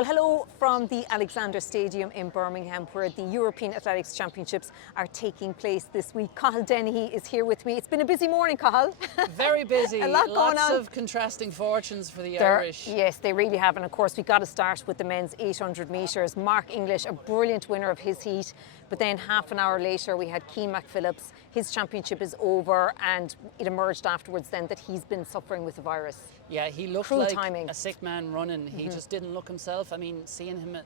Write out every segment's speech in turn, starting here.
Well, hello from the Alexander Stadium in Birmingham, where the European Athletics Championships are taking place this week. Cathal Dennehy is here with me. It's been a busy morning, Cathal. Very busy. A lot going Lots on. of contrasting fortunes for the Irish. Yes, they really have. And of course, we got to start with the men's 800 metres. Mark English, a brilliant winner of his heat. But then half an hour later, we had Cian McPhillips. His championship is over, and it emerged afterwards then that he's been suffering with the virus. Yeah, he looked Cruel like timing. a sick man running. He just didn't look himself. I mean, seeing him,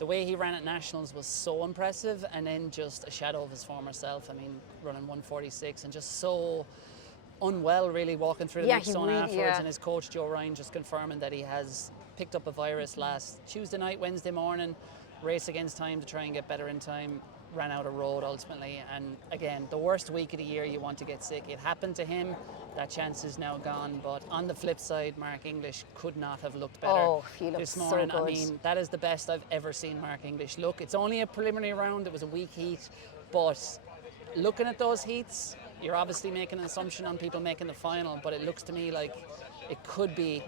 the way he ran at Nationals was so impressive, and then just a shadow of his former self. I mean, running 1:46 and just so unwell, really, walking through the mix zone afterwards. And his coach, Joe Ryan, just confirming that he has picked up a virus last Tuesday night, Wednesday morning, race against time to try and get better in time. Ran out of road ultimately, and again, the worst week of the year you want to get sick. It happened to him. That chance is now gone. But on the flip side, Mark English could not have looked better he looked this morning. so good. I mean, that is the best I've ever seen Mark English look. It's only a preliminary round. It was a weak heat, but looking at those heats, you're obviously making an assumption on people making the final. But it looks to me like it could be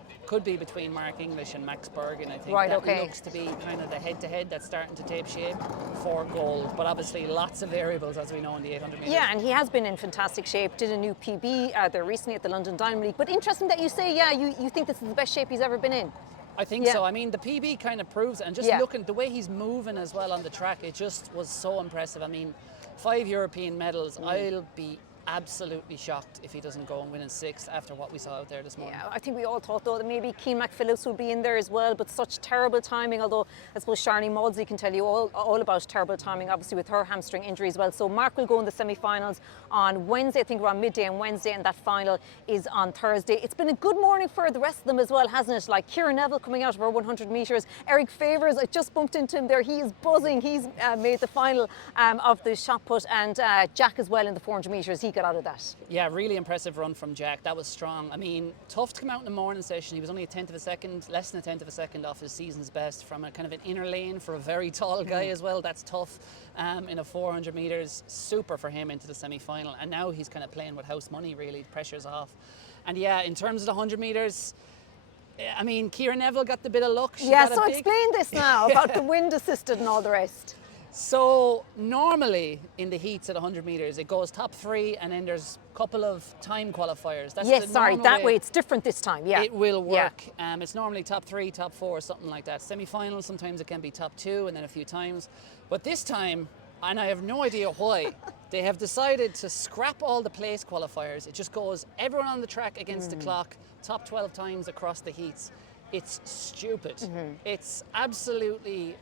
between Mark English and Max Bergen. I think that looks to be kind of the head-to-head that's starting to take shape for gold. But obviously lots of variables, as we know, in the 800 metres. Yeah, and he has been in fantastic shape. Did a new PB there recently at the London Diamond League. But interesting that you say, you think this is the best shape he's ever been in. I think so. I mean, the PB kind of proves it. And just looking, the way he's moving as well on the track, it just was so impressive. I mean, 5 European medals. I'll be absolutely shocked if he doesn't go and win in 6th after what we saw out there this morning. Yeah, I think we all thought though that maybe Cian McPhillips would be in there as well, but such terrible timing, although I suppose Charlene Maudsley can tell you all about terrible timing, obviously with her hamstring injury as well. So Mark will go in the semi-finals on Wednesday, I think around midday on Wednesday, and that final is on Thursday. It's been a good morning for the rest of them as well, hasn't it? Like Ciara Neville coming out of her 100 metres, Eric Favours, I just bumped into him there, he is buzzing, he's made the final of the shot put, and Jack as well in the 400 metres, he got out of that. Yeah, really impressive run from Jack. That was strong. I mean, tough to come out in the morning session. He was only a tenth of a second, less than a tenth of a second off his season's best from a kind of an inner lane for a very tall guy as well. That's tough in a 400 metres. Super for him into the semi-final. And now he's kind of playing with house money, really. The pressure's off. And yeah, in terms of the 100 metres, I mean, Ciara Neville got the bit of luck. Explain this now about the wind assisted and all the rest. So normally in the heats at 100 metres, it goes top 3 and then there's a couple of time qualifiers. That's that way it's different this time, It will work. It's normally top 3, top 4, something like that. Semi-finals, sometimes it can be top 2 and then a few times. But this time, and I have no idea why, they have decided to scrap all the place qualifiers. It just goes everyone on the track against the clock, top 12 times across the heats. It's stupid. It's absolutely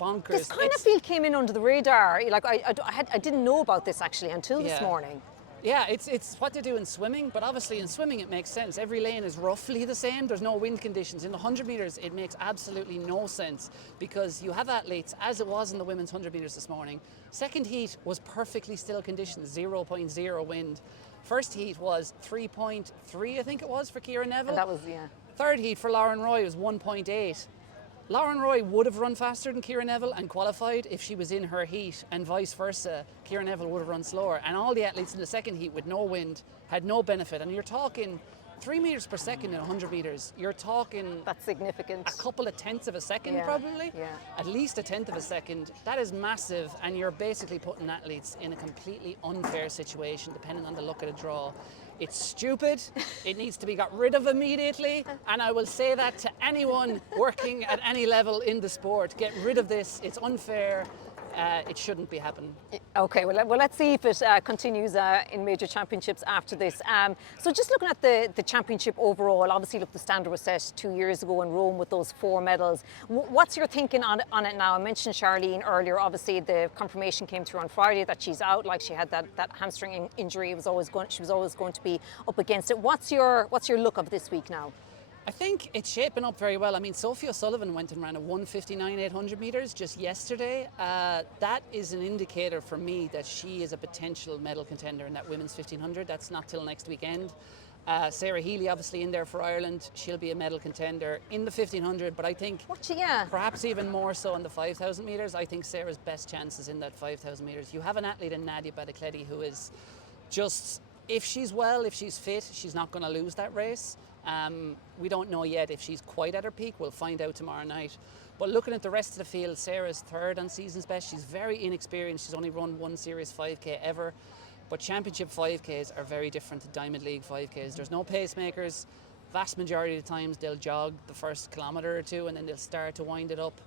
bonkers. This kind of field came in under the radar. Like I didn't know about this actually until this morning. Yeah, it's what they do in swimming, but obviously in swimming it makes sense. Every lane is roughly the same. There's no wind conditions. In the 100 metres, it makes absolutely no sense because you have athletes, as it was in the women's 100 metres this morning. Second heat was perfectly still conditions, 0.0 wind. First heat was 3.3, I think it was, for Ciara Neville. And that was, Third heat for Lauren Roy was 1.8. Lauren Roy would have run faster than Ciara Neville and qualified if she was in her heat, and vice versa. Ciara Neville would have run slower. And all the athletes in the second heat with no wind had no benefit. And you're talking 3 metres per second in 100 metres. You're talking... That's significant. A couple of tenths of a second, probably. Yeah. At least a tenth of a second. That is massive, and you're basically putting athletes in a completely unfair situation, depending on the luck of the draw. It's stupid. It needs to be got rid of immediately. And I will say that to anyone working at any level in the sport. Get rid of this. It's unfair. It shouldn't be happening. Okay, well let's see if it continues in major championships after this. So just looking at the championship overall, obviously look, the standard was set 2 years ago in Rome with those 4 medals. What's your thinking on it now? I mentioned Charlene earlier. Obviously the confirmation came through on Friday that she's out, like she had that hamstring injury. She was always going to be up against it. What's your look of this week now? I think it's shaping up very well. I mean, Sophie O'Sullivan went and ran a 1:59 800 metres just yesterday. That is an indicator for me that she is a potential medal contender in that women's 1500. That's not till next weekend. Sarah Healy obviously in there for Ireland. She'll be a medal contender in the 1500, but I think perhaps even more so in the 5000 metres. I think Sarah's best chances in that 5000 metres. You have an athlete in Nadia Badicledi who is just, if she's well, if she's fit, she's not going to lose that race. We don't know yet if she's quite at her peak. We'll find out tomorrow night. But looking at the rest of the field, Sarah's third on season's best. She's very inexperienced. She's only run one Series 5K ever. But championship 5Ks are very different to Diamond League 5Ks. There's no pacemakers. Vast majority of the times they'll jog the first kilometre or two and then they'll start to wind it up.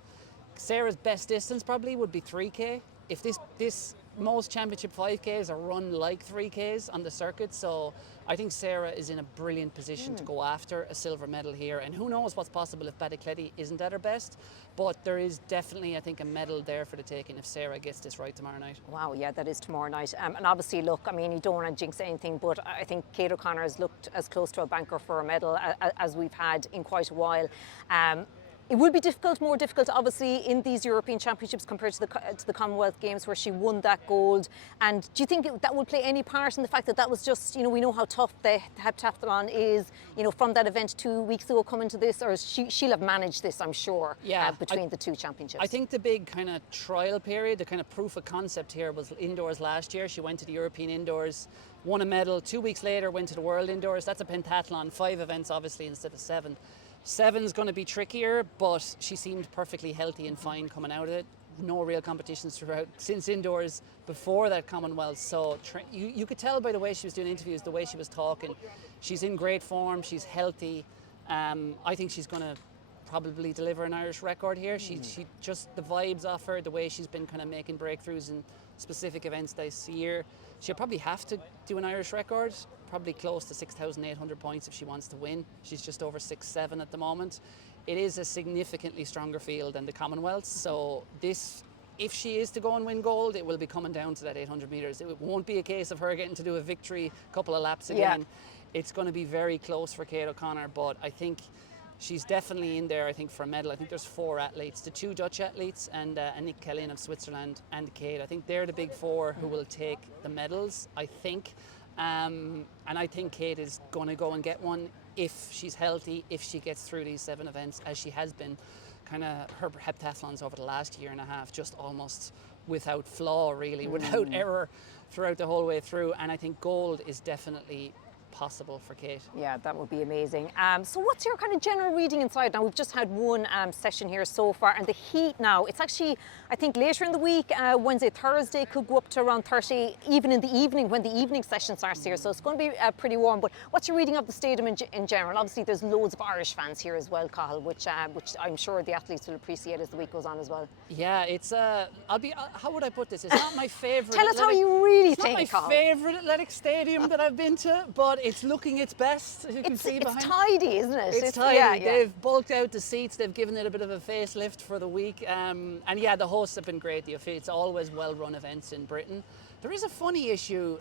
Sarah's best distance probably would be 3K. If this most championship 5Ks are run like 3Ks on the circuit, so I think Sarah is in a brilliant position to go after a silver medal here, and who knows what's possible if Batticletti isn't at her best, but there is definitely, I think, a medal there for the taking if Sarah gets this right tomorrow night. Wow, yeah, that is tomorrow night. And obviously, look, I mean, you don't want to jinx anything, but I think Kate O'Connor has looked as close to a banker for a medal as we've had in quite a while. It would be difficult, more difficult, obviously, in these European Championships compared to the Commonwealth Games where she won that gold. And do you think that would play any part in the fact that that was just, you know, we know how tough the heptathlon is, you know, from that event 2 weeks ago coming to this, or she'll have managed this, I'm sure, between the two championships? I think the big kind of trial period, the kind of proof of concept here was indoors last year. She went to the European Indoors, won a medal. 2 weeks later, went to the World Indoors. That's a pentathlon, 5 events, obviously, instead of 7. 7's going to be trickier, but she seemed perfectly healthy and fine coming out of it. No real competitions throughout since indoors before that Commonwealth. So you could tell by the way she was doing interviews, the way she was talking. She's in great form. She's healthy. I think she's going to probably deliver an Irish record here. She just, the vibes off her, the way she's been kind of making breakthroughs in specific events this year. She'll probably have to do an Irish record, probably close to 6,800 points if she wants to win. She's just over 6'7" at the moment. It is a significantly stronger field than the Commonwealths, so this, if she is to go and win gold, it will be coming down to that 800 metres. It won't be a case of her getting to do a victory, couple of laps again. Yeah. It's going to be very close for Kate O'Connor, but I think she's definitely in there, I think, for a medal. I think there's 4 athletes, the 2 Dutch athletes and Nick Kellyan of Switzerland and Kate. I think they're the big 4 who will take the medals, I think. And I think Kate is going to go and get one if she's healthy, if she gets through these 7 events, as she has been kind of her heptathlons over the last year and a half, just almost without flaw, really, without error throughout the whole way through. And I think gold is definitely possible for Kate. Yeah, that would be amazing. So what's your kind of general reading inside? Now, we've just had one session here so far, and the heat now, it's actually, I think later in the week, Wednesday, Thursday, could go up to around 30, even in the evening when the evening session starts here. So it's going to be pretty warm. But what's your reading of the stadium in general? Obviously, there's loads of Irish fans here as well, Cathal, which I'm sure the athletes will appreciate as the week goes on as well. Yeah, it's how would I put this? It's not my favourite. Tell us how you really think, It's not my favourite athletic stadium that I've been to, but it's looking its best, as you can see behind. It's tidy, isn't it? It's tidy. Yeah, yeah. They've bulked out the seats. They've given it a bit of a facelift for the week. And yeah, the hosts have been great. It's always well-run events in Britain. There is a funny issue,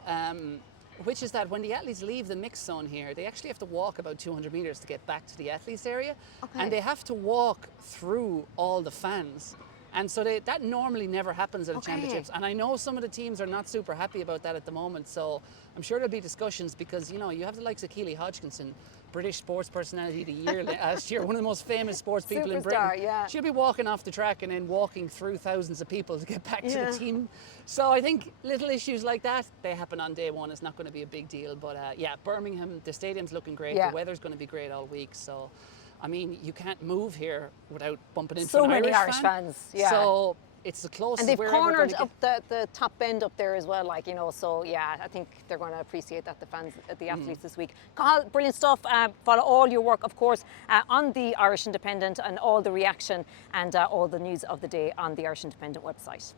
which is that when the athletes leave the mix zone here, they actually have to walk about 200 metres to get back to the athletes area. Okay. And they have to walk through all the fans. And so that normally never happens at the championships. And I know some of the teams are not super happy about that at the moment. So I'm sure there'll be discussions because, you know, you have the likes of Keely Hodgkinson, British Sports Personality of the Year last year, one of the most famous sports people in Britain. Yeah. She'll be walking off the track and then walking through thousands of people to get back to the team. So I think little issues like that, they happen on day one. It's not going to be a big deal. But yeah, Birmingham, the stadium's looking great. Yeah. The weather's going to be great all week. So I mean, you can't move here without bumping into so an many Irish fans. Yeah. So it's the closest. And they've cornered up the top bend up there as well, like, you know. So yeah, I think they're going to appreciate that, the fans, the athletes this week. Cathal, brilliant stuff. Follow all your work, of course, on the Irish Independent, and all the reaction and all the news of the day on the Irish Independent website.